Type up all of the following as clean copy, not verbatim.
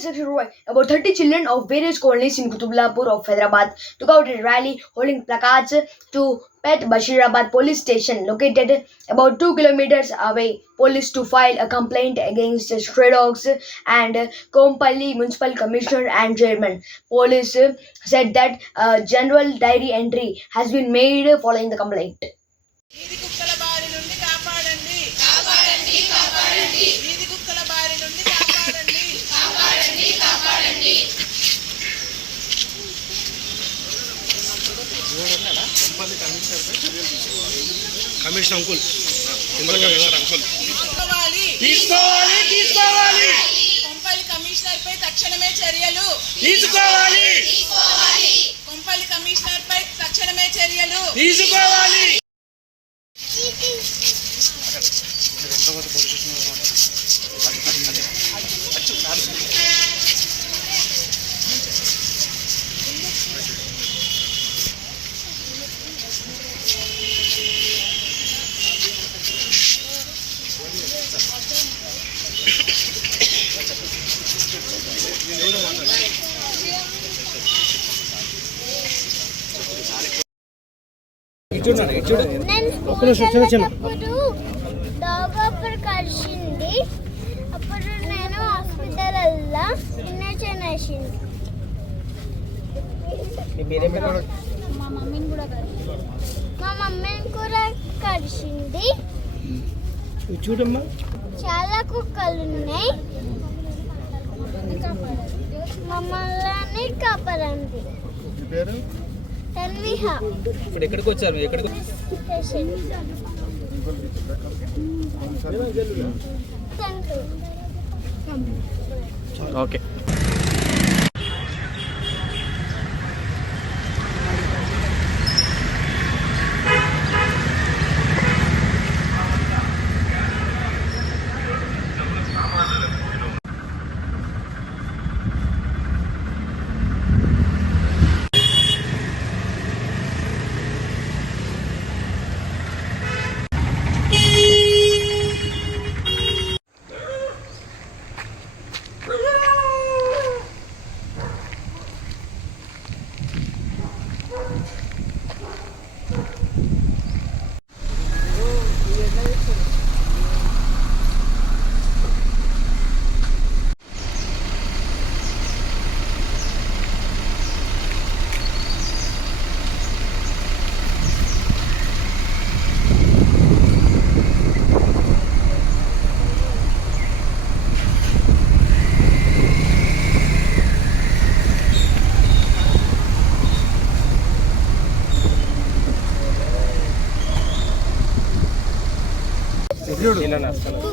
Section Roy, about 30 children of various colonies in Kutubulapur of Hyderabad took out a rally holding placards to Pet Bashirabad police station located about 2 kilometers away. Police to file a complaint against stray dogs and Kompally Municipal Commissioner and Chairman. Police said that a general diary entry has been made following the complaint. వీధి కుక్కల బారి నుండి కాపాడండి కాపాడండి కాపాడండి వీధి కుక్కల బారి నుండి కాపాడండి కాపాడండి కాపాడండి కమిషనర్ అంకుల్ తీసుకోవాలి కొంపల్లి కమిషనర్ పై తక్షణమే చర్యలు తీసుకోవాలి కొంపల్లి కమిషనర్ పై తక్షణమే చర్యలు తీసుకోవాలి. డాగప్పుడు కలిసింది అప్పుడు నేను హాస్పిటల్లో ఇంజక్షన్ వేసింది. మా మమ్మీని కూడా కలిసింది. చూడమ్మా చాలా కుక్కలు ఉన్నాయి. మమ్మల్ని కాపాడండి. తన్విహ. ఇప్పుడు ఎక్కడికి వచ్చారు? ఓకే.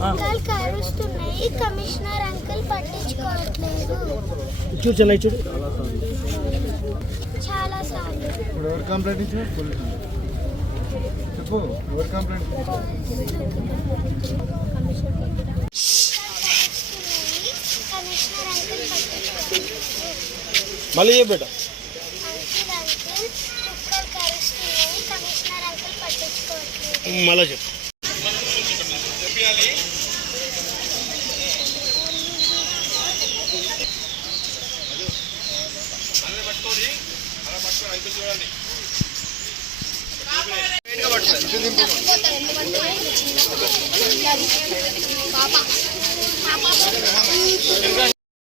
కుక్కలు కరుస్తున్నాయి. కమిషనర్ అంకుల్ పట్టించుకోవట్లేదు. చాలా సార్లు కంప్లైంట్ ఇచ్చిన చెప్పు ఎవరు కంప్లైంట్ కమిషనర్ అంకుల్ పట్టించుకోవట్లేదు. మళ్ళీ బేట కుక్కలు కరుస్తున్నాయి. కమిషనర్ అంకుల్ పట్టించుకోవట్లేదు. మళ్ళీ చెప్పు. పాప